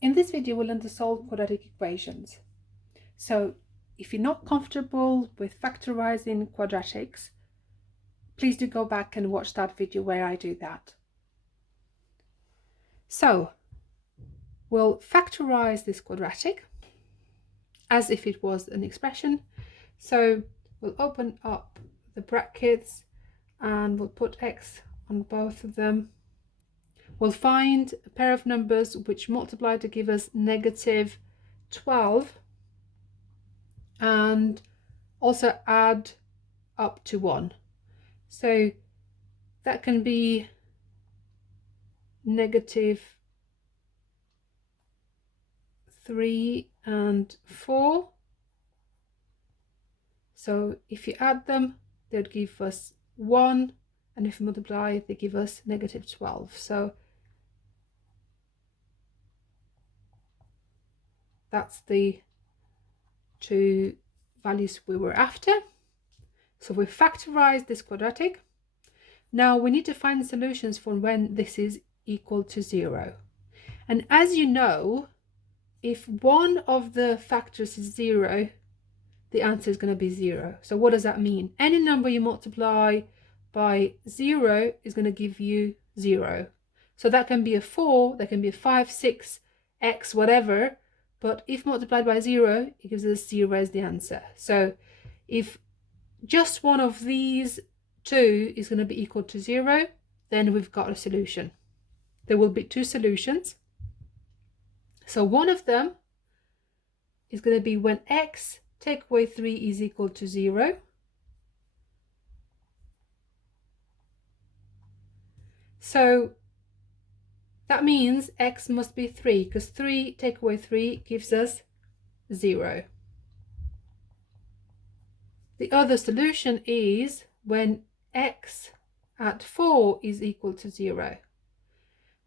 In this video, we'll learn to solve quadratic equations. So if you're not comfortable with factorizing quadratics, please do go back and watch that video where I do that. So we'll factorize this quadratic as if it was an expression. So we'll open up the brackets and we'll put x on both of them. We'll find a pair of numbers which multiply to give us negative 12 and also add up to 1. So that can be negative 3 and 4. So if you add them, they would give us 1, and if you multiply, they give us negative 12. So that's the two values we were after. So we factorized this quadratic. Now we need to find solutions for when this is equal to 0. And as you know, if one of the factors is 0, the answer is going to be 0. So what does that mean? Any number you multiply by 0 is going to give you 0. So that can be a 4, that can be a 5, 6, x, whatever. But if multiplied by 0, it gives us 0 as the answer. So if just one of these two is going to be equal to 0, then we've got a solution. There will be two solutions. So one of them is going to be when x take away 3 is equal to 0. So that means x must be 3, because 3 take away 3 gives us 0. The other solution is when x at 4 is equal to 0.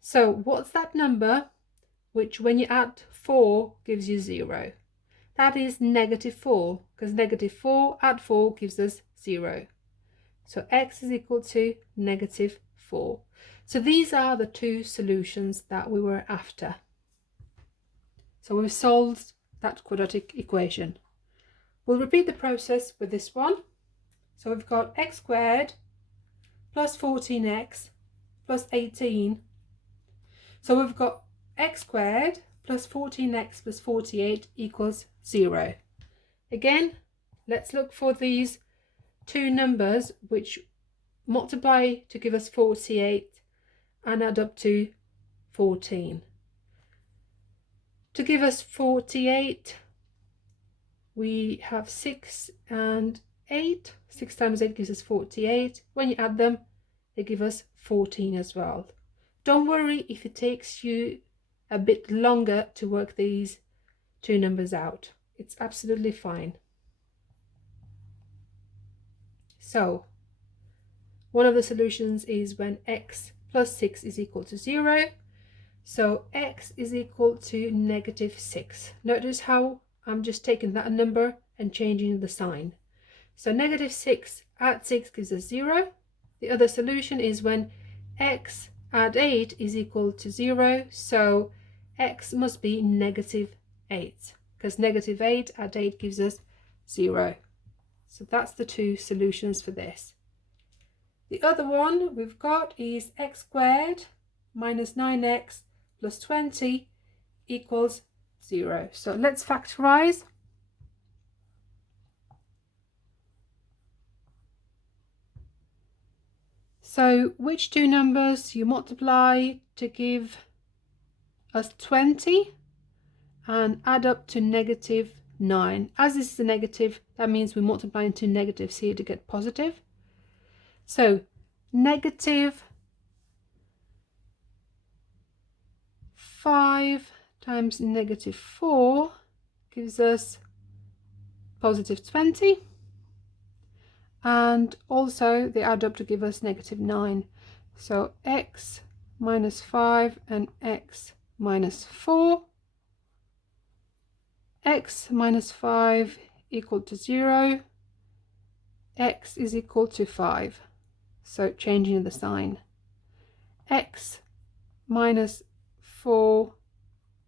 So what's that number which when you add 4 gives you 0? That is negative 4, because negative 4 add 4 gives us 0. So x is equal to negative 4. So these are the two solutions that we were after. So we've solved that quadratic equation. We'll repeat the process with this one. So we've got x squared plus 14x plus 18. So we've got x squared plus 14x plus 48 equals 0. Again, let's look for these two numbers which multiply to give us 48 and add up to 14. To give us 48, we have 6 and 8. 6 times 8 gives us 48. When you add them, they give us 14 as well. Don't worry if it takes you a bit longer to work these two numbers out. It's absolutely fine. So one of the solutions is when x plus 6 is equal to 0. So x is equal to negative 6. Notice how I'm just taking that number and changing the sign. So negative 6 add 6 gives us 0. The other solution is when x add 8 is equal to 0. So x must be negative 8, because negative 8 add 8 gives us 0. So that's the two solutions for this. The other one we've got is x squared minus 9x plus 20 equals 0. So let's factorize. So which two numbers you multiply to give us 20 and add up to negative 9? As this is a negative, that means we multiply into negatives here to get positive. So negative 5 times negative 4 gives us positive 20. And also they add up to give us negative 9. So x minus 5 and x minus 4. X minus 5 equal to 0. X is equal to 5. So changing the sign. X minus 4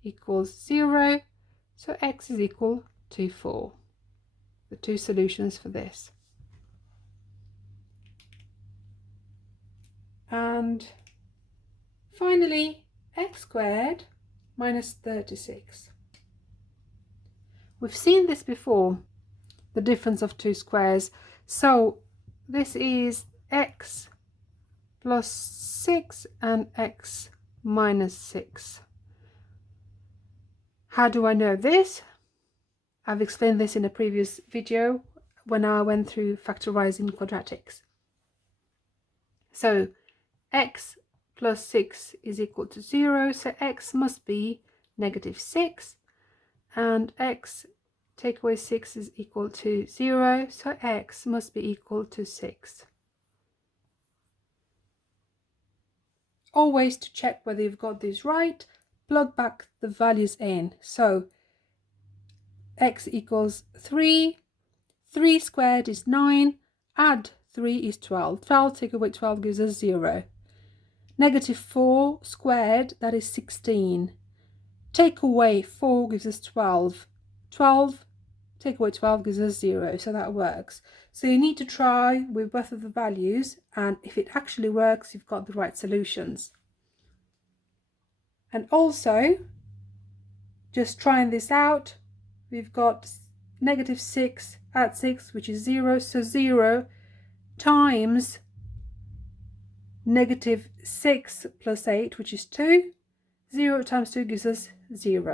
equals 0, so x is equal to 4. The two solutions for this. And finally, x squared minus 36. We've seen this before, the difference of two squares. So this is x plus 6 and x minus 6. How do I know this? I've explained this in a previous video when I went through factorizing quadratics. So x plus 6 is equal to 0, so x must be negative 6, and x take away 6 is equal to 0, so x must be equal to 6. Always to check whether you've got this right, plug back the values in. So x equals 3, 3 squared is 9, add 3 is 12, 12 take away 12 gives us 0. Negative 4 squared, that is 16. Take away 4 gives us 12. 12 take away 12 gives us 0, so that works. So you need to try with both of the values, and if it actually works, you've got the right solutions. And also, just trying this out, we've got negative 6 add 6, which is 0, so 0 times negative 6 plus 8, which is 2. 0 times 2 gives us 0.